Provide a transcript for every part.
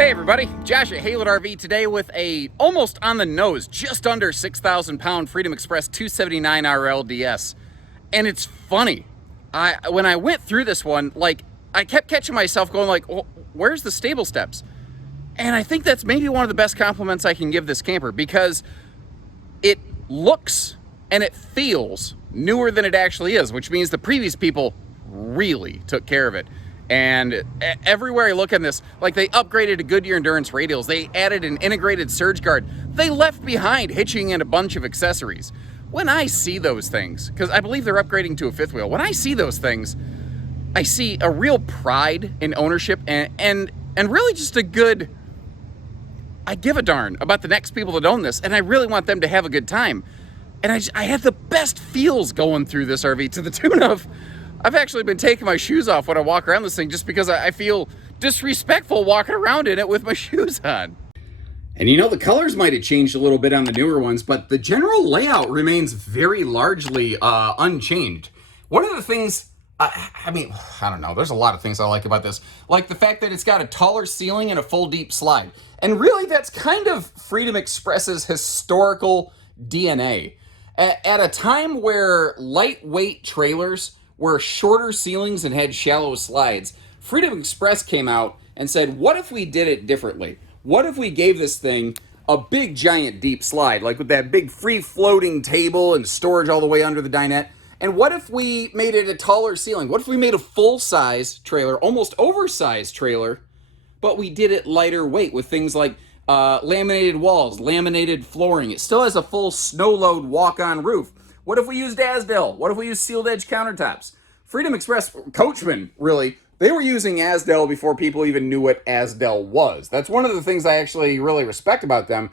Hey everybody, Josh at Haylett RV today with a almost on the nose, just under 6,000 pound Freedom Express 279RLDS. And it's funny, when I went through this one, like I kept catching myself going like, oh, where's the stable steps? And I think that's maybe one of the best compliments I can give this camper because it looks and it feels newer than it actually is, which means the previous people really took care of it. And everywhere I look on this, like they upgraded to Goodyear Endurance radials, they added an integrated surge guard, they left behind hitching and a bunch of accessories. When I see those things, because I believe they're upgrading to a fifth wheel, when I see those things, I see a real pride in ownership and really just a good, I give a darn about the next people that own this, and I really want them to have a good time. And I had the best feels going through this RV to the tune of, I've actually been taking my shoes off when I walk around this thing just because I feel disrespectful walking around in it with my shoes on. And you know, the colors might have changed a little bit on the newer ones, but the general layout remains very largely unchanged. One of the things, I mean, I don't know, there's a lot of things I like about this. Like the fact that it's got a taller ceiling and a full deep slide. And really that's kind of Freedom Express's historical DNA. At a time where lightweight trailers were shorter ceilings and had shallow slides, Freedom Express came out and said, what if we did it differently? What if we gave this thing a big, giant, deep slide, like with that big free-floating table and storage all the way under the dinette? And what if we made it a taller ceiling? What if we made a full-size trailer, almost oversized trailer, but we did it lighter weight with things like laminated walls, laminated flooring. It still has a full snow load walk-on roof. What if we used Asdel? What if we used sealed edge countertops? Freedom Express, Coachmen, really, they were using Asdel before people even knew what Asdel was. That's one of the things I actually really respect about them.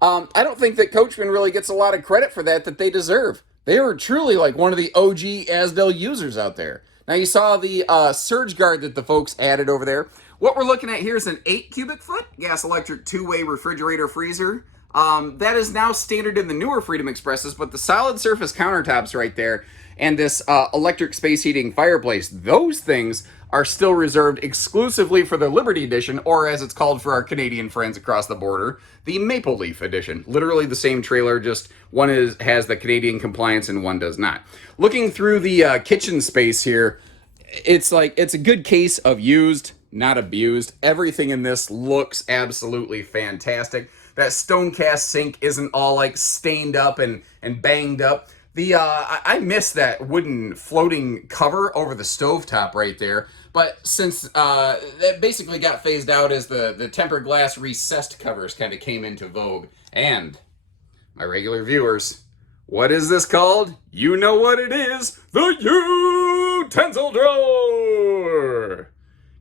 I don't think that Coachmen really gets a lot of credit for that they deserve. They were truly like one of the OG Asdel users out there. Now you saw the surge guard that the folks added over there. What we're looking at here is an 8 cubic foot gas electric two-way refrigerator freezer. That is now standard in the newer Freedom Expresses, but the solid surface countertops right there and this electric space heating fireplace, those things are still reserved exclusively for the Liberty Edition, or as it's called for our Canadian friends across the border, the Maple Leaf Edition. Literally the same trailer, just one has the Canadian compliance and one does not. Looking through the kitchen space here, it's a good case of used, not abused. Everything in this looks absolutely fantastic. That stone cast sink isn't all like stained up and banged up. I miss that wooden floating cover over the stovetop right there. But since that basically got phased out as the tempered glass recessed covers kind of came into vogue. And my regular viewers, what is this called? You know what it is. The utensil drawer.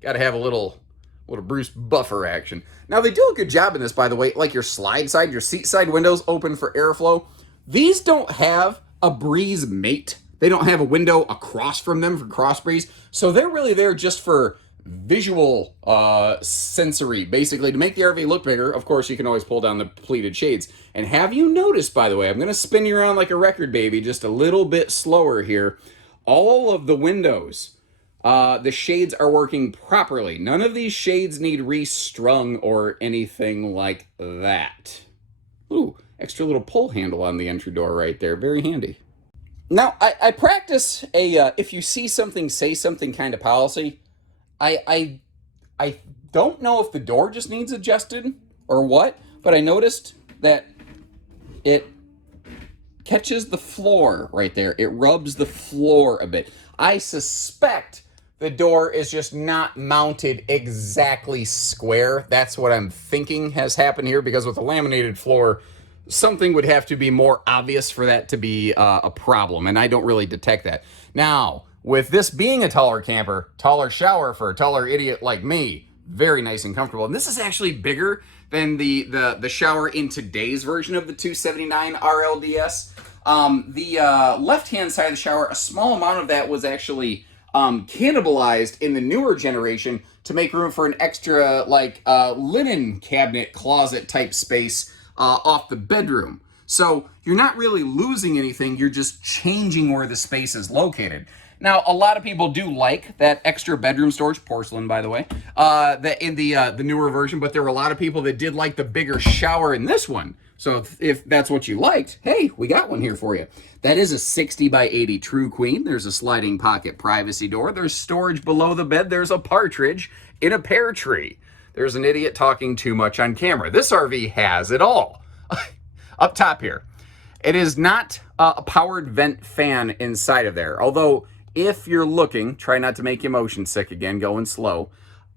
Got to have a little Bruce Buffer action. Now, they do a good job in this, by the way. Like your slide side, your seat side windows open for airflow. These don't have a breeze mate. They don't have a window across from them for cross breeze. So they're really there just for visual sensory, basically, to make the RV look bigger. Of course, you can always pull down the pleated shades. And have you noticed, by the way, I'm going to spin you around like a record baby just a little bit slower here. All of the windows, the shades are working properly. None of these shades need restrung or anything like that. Ooh, extra little pull handle on the entry door right there. Very handy. Now, I practice a if you see something, say something kind of policy. I don't know if the door just needs adjusted or what, but I noticed that it catches the floor right there. It rubs the floor a bit. I suspect the door is just not mounted exactly square. That's what I'm thinking has happened here, because with a laminated floor, something would have to be more obvious for that to be a problem, and I don't really detect that. Now, with this being a taller camper, taller shower for a taller idiot like me, very nice and comfortable. And this is actually bigger than the shower in today's version of the 279RLDS. The left-hand side of the shower, a small amount of that was actually cannibalized in the newer generation to make room for an extra linen cabinet closet type space off the bedroom. So you're not really losing anything, you're just changing where the space is located. Now, a lot of people do like that extra bedroom storage, porcelain, by the way, that in the newer version, but there were a lot of people that did like the bigger shower in this one. So if that's what you liked, hey, we got one here for you. That is a 60 by 80 True Queen. There's a sliding pocket privacy door. There's storage below the bed. There's a partridge in a pear tree. There's an idiot talking too much on camera. This RV has it all. Up top here, it is not a powered vent fan inside of there. Although, if you're looking, try not to make you motion sick again, going slow.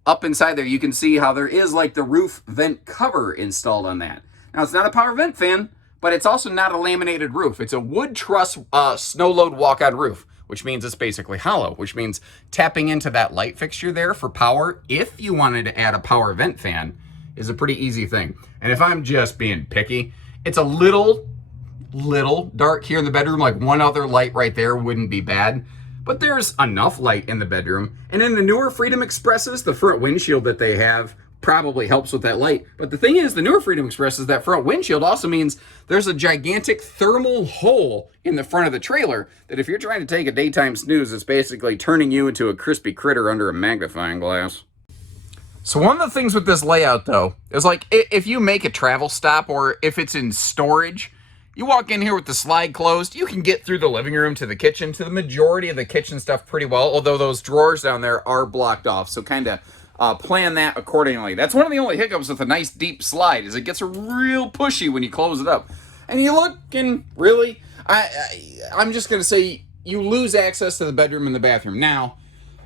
Up inside there, you can see how there is like the roof vent cover installed on that. Now, it's not a power vent fan, but it's also not a laminated roof. It's a wood truss snow load walkout roof, which means it's basically hollow, which means tapping into that light fixture there for power, if you wanted to add a power vent fan, is a pretty easy thing. And if I'm just being picky, it's a little dark here in the bedroom, like one other light right there wouldn't be bad. But there's enough light in the bedroom. And in the newer Freedom Expresses, the front windshield that they have probably helps with that light. But the thing is, the newer Freedom Expresses, that front windshield also means there's a gigantic thermal hole in the front of the trailer that if you're trying to take a daytime snooze, it's basically turning you into a crispy critter under a magnifying glass. So one of the things with this layout, though, is like if you make a travel stop or if it's in storage, you walk in here with the slide closed, you can get through the living room to the kitchen, to the majority of the kitchen stuff pretty well, although those drawers down there are blocked off, so kind of plan that accordingly. That's one of the only hiccups with a nice deep slide, is it gets real pushy when you close it up. And you look and really, I'm just going to say you lose access to the bedroom and the bathroom. Now,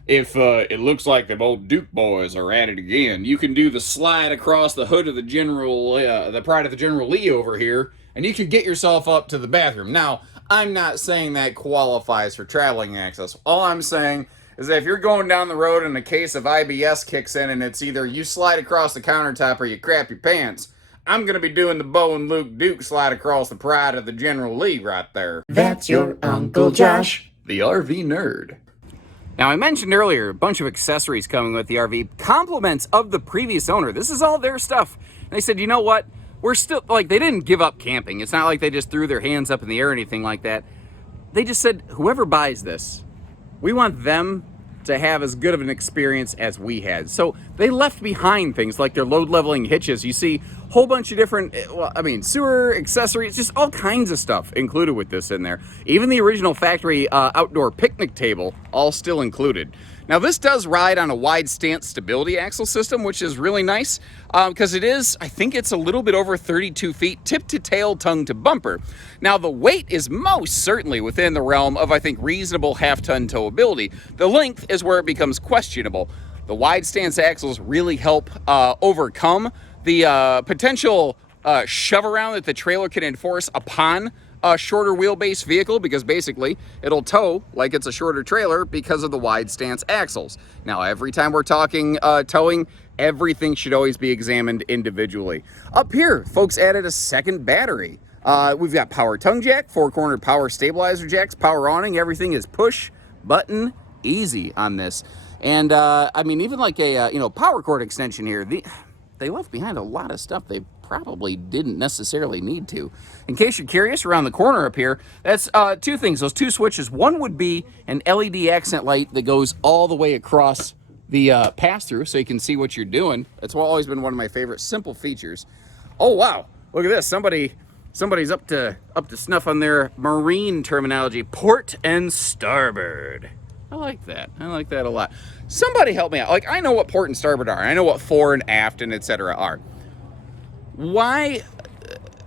if it looks like them old Duke boys are at it again, you can do the slide across the hood of the General, the Pride of the General Lee over here, and you can get yourself up to the bathroom. Now, I'm not saying that qualifies for traveling access. All I'm saying is that if you're going down the road and a case of IBS kicks in and it's either you slide across the countertop or you crap your pants, I'm going to be doing the Bo and Luke Duke slide across the Pride of the General Lee right there. That's your Uncle Josh, the RV nerd. Now, I mentioned earlier a bunch of accessories coming with the RV, compliments of the previous owner. This is all their stuff. And they said, you know what? We're still, like, they didn't give up camping. It's not like they just threw their hands up in the air or anything like that. They just said, whoever buys this, we want them to have as good of an experience as we had. So they left behind things like their load leveling hitches. You see a whole bunch of different, sewer accessories, just all kinds of stuff included with this in there. Even the original factory outdoor picnic table, all still included. Now, this does ride on a wide stance stability axle system, which is really nice because it is, I think it's a little bit over 32 feet, tip to tail, tongue to bumper. Now, the weight is most certainly within the realm of, I think, reasonable half-ton towability. The length is where it becomes questionable. The wide stance axles really help overcome the potential shove around that the trailer can enforce upon a shorter wheelbase vehicle, because basically it'll tow like it's a shorter trailer because of the wide stance axles. Now, every time we're talking towing, everything should always be examined individually. Up here, folks added a second battery. We've got power tongue jack, four-corner power stabilizer jacks, power awning. Everything is push button easy on this. And even like a power cord extension here. They left behind a lot of stuff they probably didn't necessarily need to. In case you're curious, around the corner up here, that's two things, those two switches. One would be an LED accent light that goes all the way across the pass-through so you can see what you're doing. That's always been one of my favorite simple features. Oh, wow, look at this. Somebody's up to snuff on their marine terminology. Port and starboard. I like that. I like that a lot. Somebody help me out. Like, I know what port and starboard are. I know what fore and aft and etc. are. Why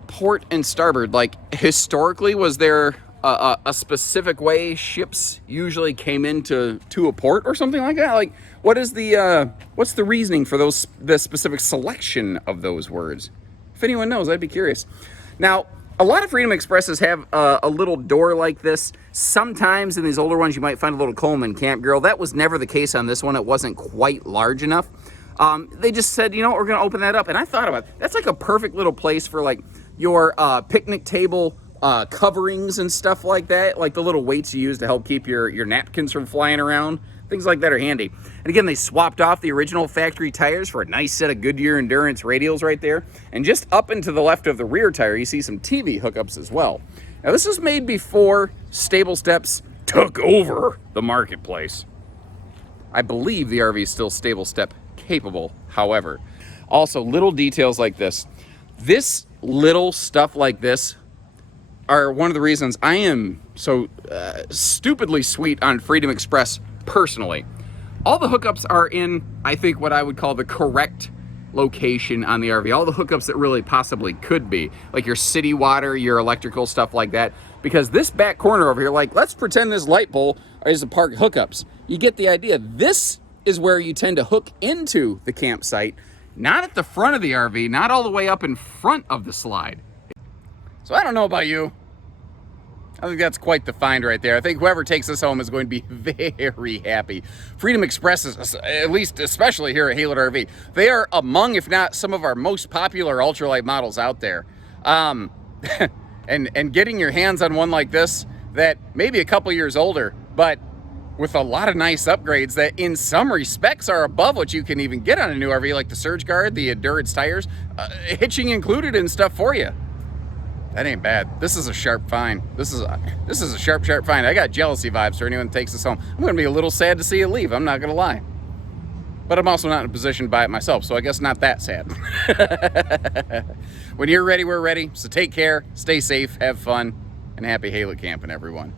port and starboard? Like, historically, was there a specific way ships usually came into a port or something like that? Like, what's the reasoning for the specific selection of those words? If anyone knows, I'd be curious. Now, a lot of Freedom Expresses have a little door like this. Sometimes in these older ones, you might find a little Coleman Camp Girl. That was never the case on this one. It wasn't quite large enough. They just said, you know what, we're going to open that up. And I thought about it. That's like a perfect little place for like your picnic table coverings and stuff like that. Like the little weights you use to help keep your napkins from flying around. Things like that are handy. And again, they swapped off the original factory tires for a nice set of Goodyear Endurance radials right there. And just up and to the left of the rear tire, you see some TV hookups as well. Now, this was made before stable steps took over the marketplace. I believe the RV is still stable step capable, however. Also, little details like this. This little stuff like this are one of the reasons I am so stupidly sweet on Freedom Express personally. All the hookups are in, I think, what I would call the correct location on the RV. All the hookups that really possibly could be, like your city water, your electrical, stuff like that. Because this back corner over here, like, let's pretend this light pole is a park hookups. You get the idea. This is where you tend to hook into the campsite, not at the front of the RV, not all the way up in front of the slide. So I don't know about you. I think that's quite the find right there. I think whoever takes this home is going to be very happy. Freedom Express is, at least especially here at Haylett RV, they are among, if not some of our most popular ultralight models out there. And getting your hands on one like this that may be a couple years older, but with a lot of nice upgrades that in some respects are above what you can even get on a new RV, like the surge guard, the endurance tires, hitching included and stuff for you. That ain't bad. This is a sharp find. This is a sharp find. I got jealousy vibes for anyone that takes this home. I'm going to be a little sad to see it leave. I'm not going to lie. But I'm also not in a position to buy it myself, so I guess not that sad. When you're ready, we're ready. So take care, stay safe, have fun, and happy Haylett camping, everyone.